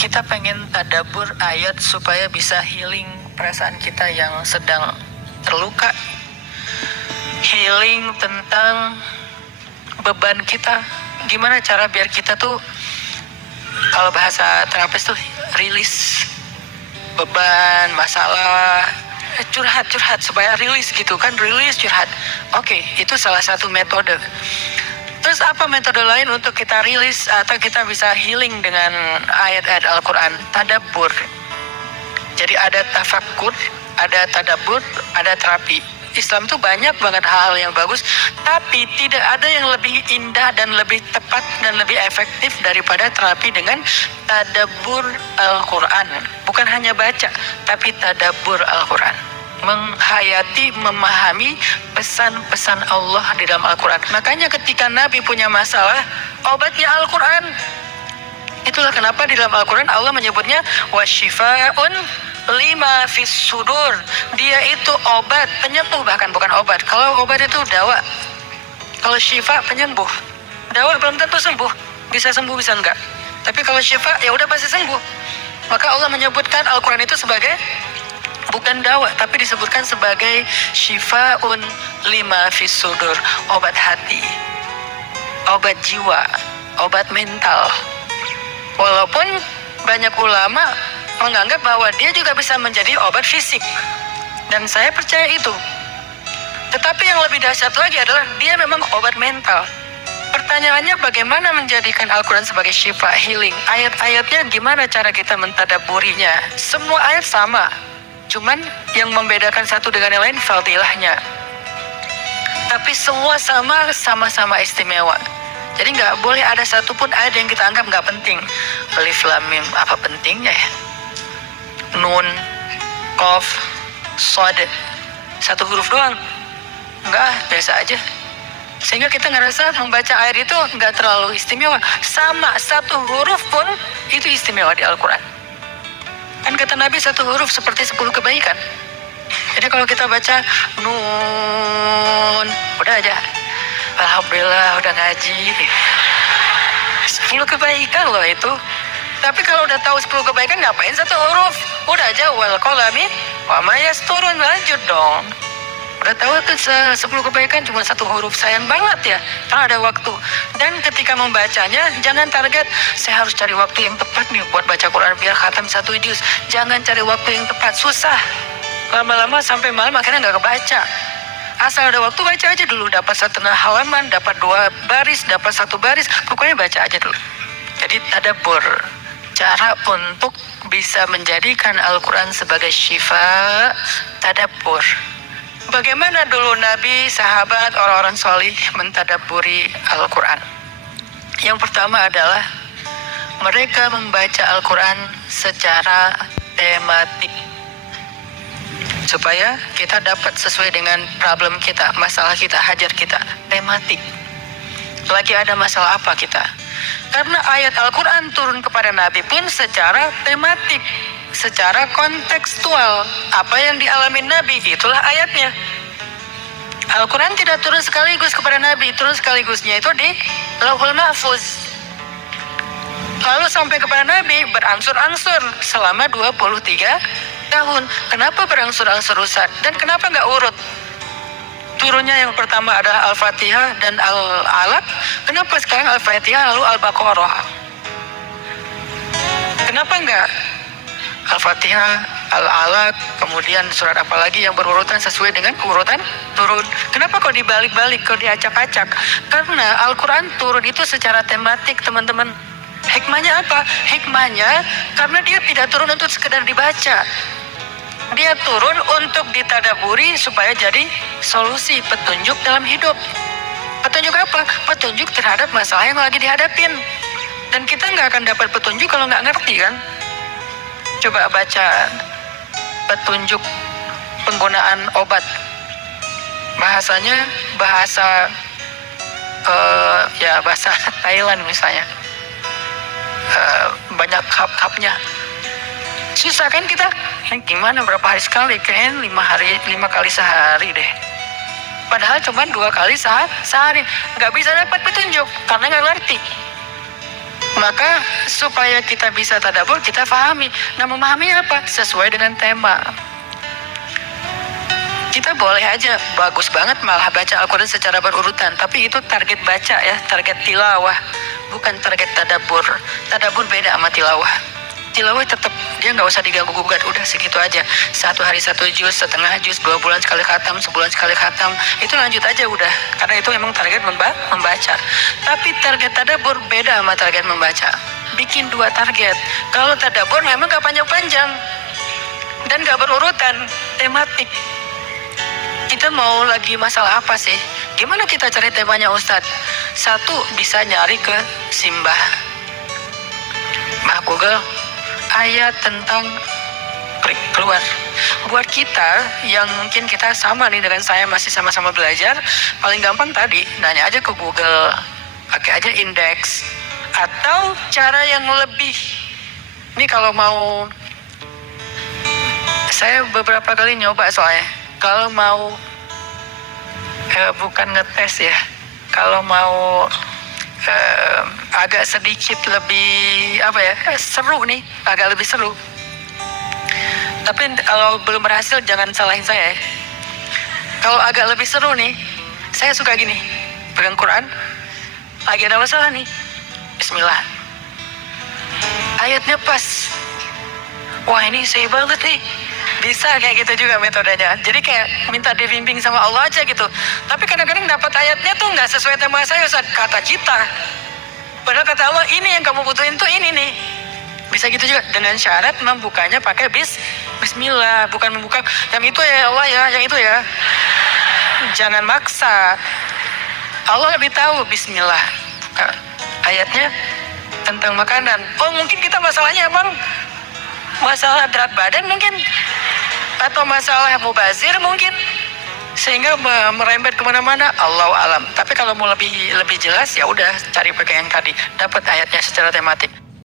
kita pengen tadabbur ayat supaya bisa healing perasaan kita yang sedang terluka, healing tentang beban kita. Gimana cara biar kita tuh, kalau bahasa terapis tuh, rilis beban, masalah, curhat supaya rilis gitu kan, rilis curhat. Oke, itu salah satu metode. Terus apa metode lain untuk kita rilis atau kita bisa healing dengan ayat-ayat Al-Quran? Tadabbur. Jadi ada tafakkur, ada tadabbur, ada terapi. Islam tuh banyak banget hal yang bagus, tapi tidak ada yang lebih indah dan lebih tepat dan lebih efektif daripada terapi dengan tadabbur Al-Quran. Bukan hanya baca, tapi tadabbur Al-Quran. Menghayati, memahami pesan-pesan Allah di dalam Al-Quran. Makanya ketika Nabi punya masalah, obatnya Al-Quran. Itulah kenapa di dalam Al-Quran Allah menyebutnya wasyifaun lima fis sudur. Dia itu obat, penyembuh, bahkan bukan obat. Kalau obat itu dawa, kalau syifa penyembuh. Dawa belum tentu sembuh, bisa sembuh bisa enggak. Tapi kalau syifa ya udah pasti sembuh. Maka Allah menyebutkan Al-Quran itu sebagai bukan dawa, tapi disebutkan sebagai syifaun lima fis sudur, obat hati, obat jiwa, obat mental. Walaupun banyak ulama menganggap bahwa dia juga bisa menjadi obat fisik, dan saya percaya itu. Tetapi yang lebih dahsyat lagi adalah dia memang obat mental. Pertanyaannya, bagaimana menjadikan Al-Quran sebagai syifa, healing? Ayat-ayatnya gimana cara kita mentadabburinya? Semua ayat sama, cuman yang membedakan satu dengan yang lain fadilahnya. Tapi semua sama-sama istimewa. Jadi nggak boleh ada satupun ayat yang kita anggap nggak penting. Alif Lam Mim, apa pentingnya ya? Nun, Qaf, Shad, satu huruf doang. Enggak, biasa aja. Sehingga kita ngerasa membaca ayat itu nggak terlalu istimewa. Sama, satu huruf pun itu istimewa di Al-Quran. Kan kata Nabi, satu huruf seperti 10 kebaikan. Jadi kalau kita baca Nun, udah aja, alhamdulillah udah ngaji. 10 kebaikan loh itu. Tapi kalau udah tahu 10 kebaikan, ngapain satu huruf? Udah aja wal qalami wa ma yasturun, lanjut dong. Udah tahu tuh 10 kebaikan cuma satu huruf, sayang banget ya karena ada waktu. Dan ketika membacanya jangan target saya harus cari waktu yang tepat nih buat baca Quran biar khatam 1 juz. Jangan cari waktu yang tepat, susah. Lama-lama sampai malam akhirnya nggak kebaca. Asal ada waktu baca aja dulu, dapat 1 halaman, dapat 2 baris, dapat 1 baris, pokoknya baca aja dulu. Jadi tadabbur, cara untuk bisa menjadikan Al-Quran sebagai syifa, tadabbur. Bagaimana dulu Nabi, sahabat, orang-orang solih mentadabburi Al-Quran? Yang pertama adalah mereka membaca Al-Quran secara tematik, supaya kita dapat sesuai dengan problem kita, masalah kita, hajat kita, tematik. Lagi ada masalah apa kita? Karena ayat Al-Quran turun kepada Nabi pun secara tematik, secara kontekstual. Apa yang dialami Nabi, itulah ayatnya. Al-Quran tidak turun sekaligus kepada Nabi, turun sekaligusnya itu di Lauhul Mahfuz. Lalu sampai kepada Nabi berangsur-angsur selama 23 tahun. Kenapa berangsur-angsur Ustaz? Dan kenapa nggak urut? Turunnya yang pertama adalah Al-Fatihah dan Al-Alaq. Kenapa sekarang Al-Fatihah lalu Al-Baqarah? Kenapa enggak Al-Fatihah, Al-Alaq, kemudian surat apa lagi yang berurutan sesuai dengan urutan turun? Kenapa kok dibalik-balik, kok diacak-acak? Karena Al-Quran turun itu secara tematik, teman-teman. Hikmahnya apa? Hikmahnya karena dia tidak turun untuk sekedar dibaca. Dia turun untuk ditadaburi supaya jadi solusi, petunjuk dalam hidup. Petunjuk apa? Petunjuk terhadap masalah yang lagi dihadapin. Dan kita nggak akan dapat petunjuk kalau nggak ngerti kan? Coba baca petunjuk penggunaan obat. Bahasanya bahasa bahasa Thailand misalnya. Banyak hap-hapnya. Susah kan kita? Gimana berapa hari sekali? Kayaknya 5 kali sehari deh. Padahal cuma 2 kali sehari. Nggak bisa dapat petunjuk karena nggak ngerti. Maka supaya kita bisa tadabbur, kita pahami. Nah, memahami apa? Sesuai dengan tema. Kita boleh aja bagus banget malah baca Al-Quran secara berurutan, tapi itu target baca ya, target tilawah, bukan target tadabbur. Tadabbur beda sama tilawah. Tilawah tetap dia nggak usah diganggu gugat, udah segitu aja. 1 hari 1 juz, setengah juz, 2 bulan sekali khatam, sebulan sekali khatam, itu lanjut aja udah. Karena itu emang target membaca. Tapi target tadabbur beda sama target membaca. Bikin 2 target. Kalau tadabbur memang nggak panjang-panjang dan nggak berurutan, tematik. Kita mau lagi masalah apa sih? Gimana kita cari temanya Ustadz? 1, bisa nyari ke Simbah. Google, ayat tentang klik keluar. Buat kita yang mungkin kita sama nih dengan saya, masih sama-sama belajar, paling gampang tadi nanya aja ke Google, pakai aja indeks. Atau cara yang lebih, ini kalau mau, saya beberapa kali nyoba soalnya, kalau mau bukan ngetes ya, kalau mau agak sedikit lebih seru nih, agak lebih seru. Tapi kalau belum berhasil jangan salahin saya ya. Kalau agak lebih seru nih, saya suka gini, pegang Quran, lagi ada masalah nih, Bismillah, ayatnya pas, wah ini saya banget nih. Bisa kayak gitu juga metodenya. Jadi kayak minta dibimbing sama Allah aja gitu. Tapi kadang-kadang dapat ayatnya tuh nggak sesuai tema saya, Ustaz. Kata kita. Padahal kata Allah, ini yang kamu butuhin tuh ini nih. Bisa gitu juga. Dengan syarat membukanya pakai Bismillah. Bukan membuka, yang itu ya Allah ya, yang itu ya. Jangan maksa. Allah lebih tahu Bismillah. Ayatnya tentang makanan. Oh mungkin kita masalahnya emang masalah berat badan mungkin, atau masalah mubazir mungkin, sehingga merembet kemana-mana. Allahu alam. Tapi kalau mau lebih jelas ya udah cari pakai yang tadi, dapat ayatnya secara tematik.